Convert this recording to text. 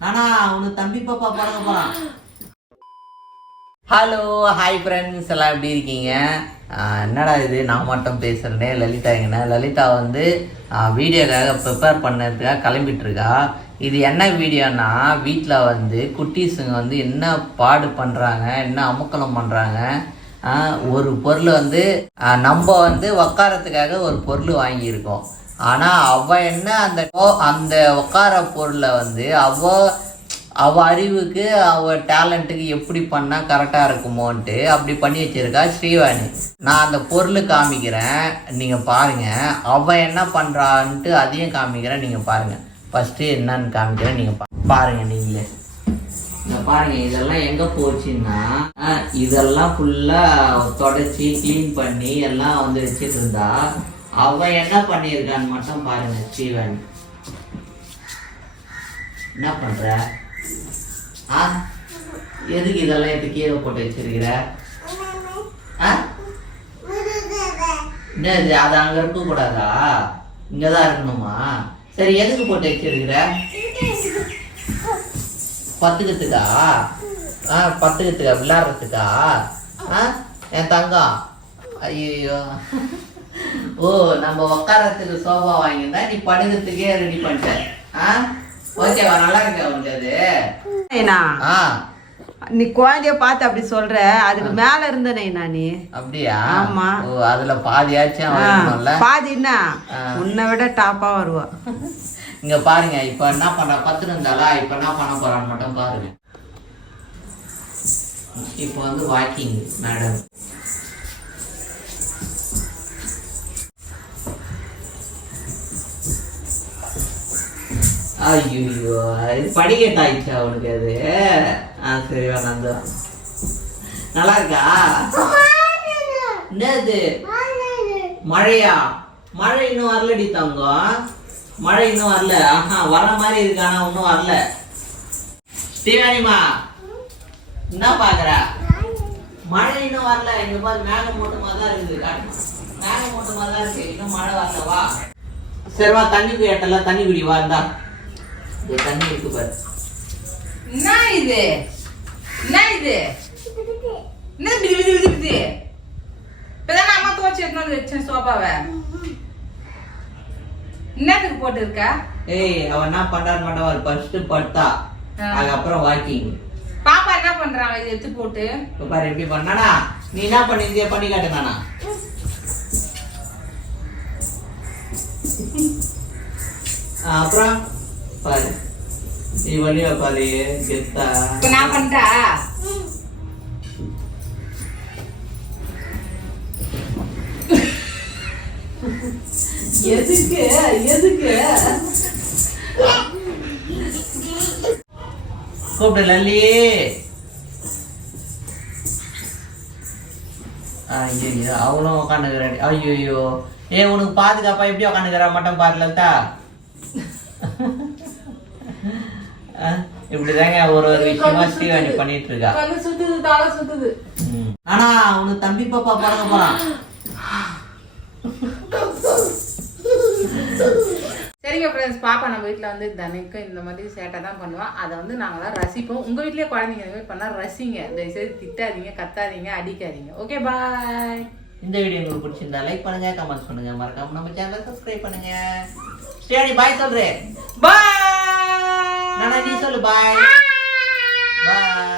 நானா உனக்கு தம்பி பாப்பா பிறக்க போறான். ஹலோ ஹாய் ஃப்ரெண்ட்ஸ் எல்லாம் எப்படி இருக்கீங்க? என்னடா இது? நான் மட்டும் பேசுகிறேனே லலிதா எங்கண்ணே? லலிதா வந்து வீடியோக்காக ப்ரிப்பேர் பண்ணதுக்காக கிளம்பிட்டுருக்கா. இது என்ன வீடியோனா வீட்டில் வந்து குட்டீஸுங்க வந்து என்ன பாடு பண்ணுறாங்க என்ன அமுக்கலம் பண்ணுறாங்க ஒரு பொருள் வந்து நம்ம வந்து உக்காரத்துக்காக ஒரு பொருள் வாங்கியிருக்கோம். ஆனால் அவ என்ன அந்த அந்த உட்கார பொருளை வந்து அவ அவள் அறிவுக்கு அவள் டேலண்ட்டுக்கு எப்படி பண்ணால் கரெக்டாக இருக்குமோன்ட்டு அப்படி பண்ணி வச்சுருக்கா ஸ்ரீவாணி. நான் அந்த பொருள் காமிக்கிறேன் நீங்கள் பாருங்கள் அவள் என்ன பண்ணுறான்ட்டு அதையும் காமிக்கிறேன் நீங்கள் பாருங்கள் ஃபஸ்ட்டு என்னன்னு காமிக்கிறேன் நீங்கள் பா- பாருங்கள் நீங்களே. இந்த பாருங்கள் இதெல்லாம் எங்கே போச்சுன்னா இதெல்லாம் ஃபுல்லாக தொடச்சி க்ளீன் பண்ணி எல்லாம் வந்து வச்சுட்டு இருந்தா அவ என்ன பண்ணியிருக்கான்னு மட்டும் பாருங்க சீவன் என்ன பண்ற? ஆ? எதுக்கு இதெல்லாம் எடுத்து கீழே போட்டு வச்சிருக்கிற? ஆ? என்னது அது அங்க இருக்க கூடாதா இங்கதான் இருக்கணுமா? சரி எதுக்கு போட்டு வச்சிருக்கிற? பத்துக்கத்துக்கா? ஆ பத்துக்கத்துக்கா விளாட்றதுக்கா ஆ? என் தங்கம். ஐயோ ஓ நம்ம உட்காரத்துக்கு சோஃபா வாங்கியிருந்தா நீ படுக்கிறதுக்கே ரெடி பண்ணிட்ட. ஆ? ஓகேவா நல்லா இருக்கா ஆ. நீ குழந்தைய பார்த்து அப்படி சொல்ற. அதுக்கு மேல இருந்த நைனா நீ. அப்படியா? ஆமா. ஓ அதுல பாதியாச்சும் ஆ, வரணும்ல பாதி என்ன. உன்னை விட டாப்பா வருவா. இங்க பாருங்க இப்ப என்ன பண்ற பத்து இருந்தாலா இப்ப என்ன பண்ண போறான்னு மட்டும் பாருங்க. இப்போ வந்து வாக்கிங் மேடம் ஐயோ இது கேட்ட ஆயிடுச்சா உனக்கு அது? ஆ சரி வேணாம் நல்லா இருக்கா என்னது? மழையா? மழை இன்னும் வரலடி தங்கம். மழை இன்னும் வரல. ஆஹா வர மாதிரி இருக்கானா இன்னும் வரல. ஸ்ரீவாணிமா என்ன பாக்குற மழை இன்னும் வரல. இங்க பாரு மேகம் மூட்டமா தான் இருக்குது. காட்டுமா. மேகம் மூட்டமா தான் இருக்கு. இன்னும் மழை வரல வா. சரிவா தண்ணி குடி குடியாட்டல தண்ணி குடி வா இருந்தா இந்த தண்ணி இருக்கு பாரு. என்ன இது? என்ன இது? என்ன பிடி பிடி பிடி பிடி இப்பதான் அம்மா துவச்சி வந்து வச்சேன் சோபாவை என்னத்துக்கு போட்டு இருக்க ஏய் அவன் என்ன பண்றான்னு மட்டும் ஒரு ஃபர்ஸ்ட் படுத்தா. அதுக்கப்புறம் வாக்கிங் பாப்பா என்ன பண்றான் இது எடுத்து போட்டு. பாரு எப்படி பண்ணானா? நீ என்ன பண்ணி காட்டு நானா. ஆ, அப்புறம்? பாரு நீ வழியா பாரு கெத்தா. நான் பண்ணிட்டா எதுக்கு? எதுக்கு? கூப்பிடு லல்லி. ஐயோ அவளும் உட்காந்துக்கிறாடி ஐயோ ஏ உனக்கு பாதுகாப்பா? எப்படி உட்காந்துக்கிறா மட்டும் பாரு லலிதா இப்படிதாங்க ஒரு ஒரு விஷயமா ஸ்ரீவாணி பண்ணிட்டு இருக்கா கண்ணு சுத்துது தலை சுத்துது. ஆனா உனக்கு தம்பி பாப்பா பிறக்க போறான். சரிங்க ஃப்ரெண்ட்ஸ் பாப்பா நம்ம வீட்டில் வந்து தினைக்கும் இந்த மாதிரி சேட்டை தான் பண்ணுவோம் அதை வந்து நாங்களாம் ரசிப்போம். உங்கள் வீட்லேயே குழந்தைங்க இந்த மாதிரி பண்ணால் ரசிங்க. தயவுசெய்து திட்டாதீங்க கத்தாதீங்க அடிக்காதீங்க. ஓகே பாய் இந்த வீடியோ உங்களுக்கு பிடிச்சிருந்தா லைக் பண்ணுங்க கமெண்ட்ஸ் பண்ணுங்க. மறக்காம நம்ம சேனலை சப்ஸ்கிரைப் பண்ணுங்க. ஸ்ரீவாணி பாய் சொல்றேன். பாய் Nanay Di, solo. Bye. Bye.